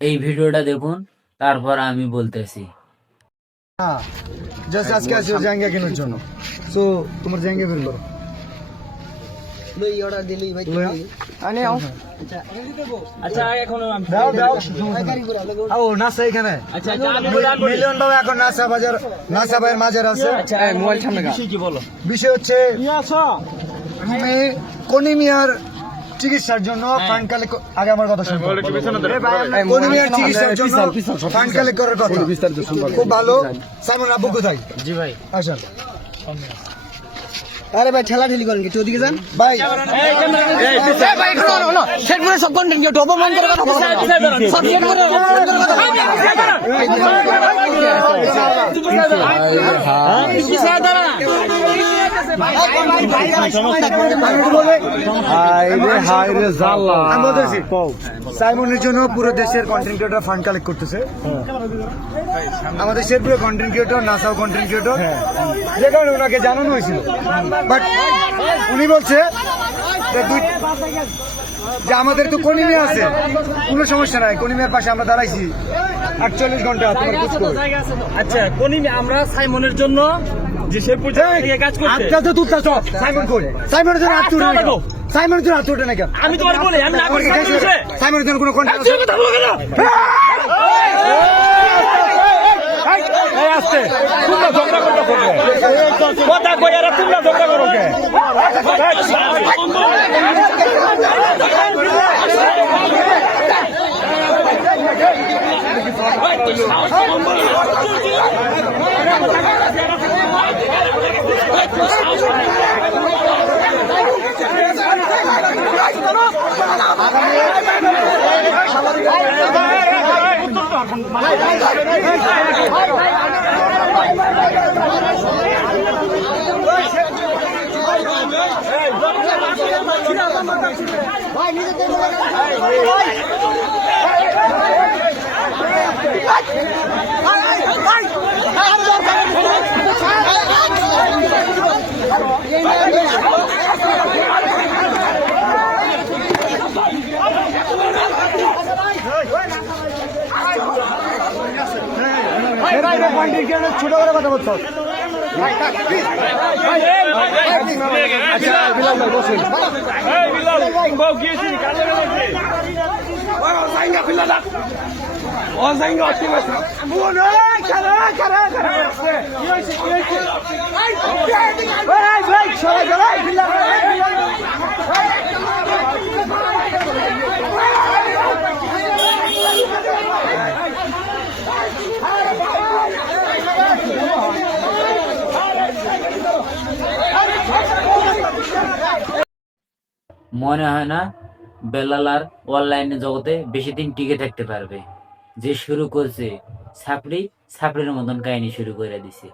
এই ভিডিওটা দেখুন, তারপর আমি বলতেছি। হ্যাঁ, জাস্ট আজকে আসো জায়গা কেনার জন্য। সো তোমার জায়গা বের করো। লই অর্ডার দিলি ভাই আনে আও। আচ্ছা এখন দাও দাও। ও নাসা এখানে। আচ্ছা মিলিয়ন বাবা এখন নাসা বাজার, নাসা ভাইয়ের মাজার আছে। আচ্ছা মোবাইল সামনে কি বলো? বিষয় হচ্ছে তুমি কনিমিয়ার চিকিৎসার জন্য ফান্ড কালেক্ট, আগে আমার কথা শুনুন। কনিমিয়ার চিকিৎসার জন্য ফান্ড কালেক্ট করার কথা খুব ভালো। সাইমন আব্বু কোথায়? জি ভাই, আসেন। আরে ভাই ঠেলা ঠেলি করেন একটু ওদিকে যান ভাই ভাই সেট করে সব কন্টেন্ট কেউ অপমান করে কথা বলো সব সেট করে অপমান করে কথা সাইমনের জন্য পুরো দেশের কন্টেন্ট ক্রিয়েটর ফান্ড কালেক্ট করতেছে। আমাদের শেরপুরে কন্টেন্ট ক্রিয়েটর, নাসাও কন্টেন্ট ক্রিয়েটর, যে কারণে ওনাকে জানানো হয়েছিল। বাট উনি বলছে যে আমাদের তো কনিমিয়া আছে, কোনো সমস্যা নাই, কনিমিয়ার পাশে আমরা দাঁড়াইছি 48 ঘন্টা। তোমার খোঁজ খবর। আচ্ছা কনিমি আমরা সাইমনের জন্য যে শেরপুর থেকে কাজ করতে আচ্ছা তো তুই সাইমন কই? সাইমনের জন্য হাত তুলে নাও। সাইমনের জন্য হাত তুলে না কেন? আমি তোমার বলি আমি না করি সাইমনের জন্য কোনো কন্টেন্ট আছে? কথা বলো কেন এই আস্তে তোমরা ঝগড়া করতে কথা কই আর তোমরা ঝগড়া করো কে ছোট করে কথা বলছো। আচ্ছা বিলাল ভাই বসেন। এই বিলাল বউ গিয়েছি কালে গেছে ও জাইঙ্গা অতি মাছ বল এই করে কি হইছে এই ভাই চলে গেল বিলাল মনে হয় না বেলাল আর অনলাইন জগতে বেশি দিন টিকে থাকতে পারবে। যে শুরু করছে ছাপড়ি, ছাপড়ির মতন কাহিনী শুরু করে দিছে।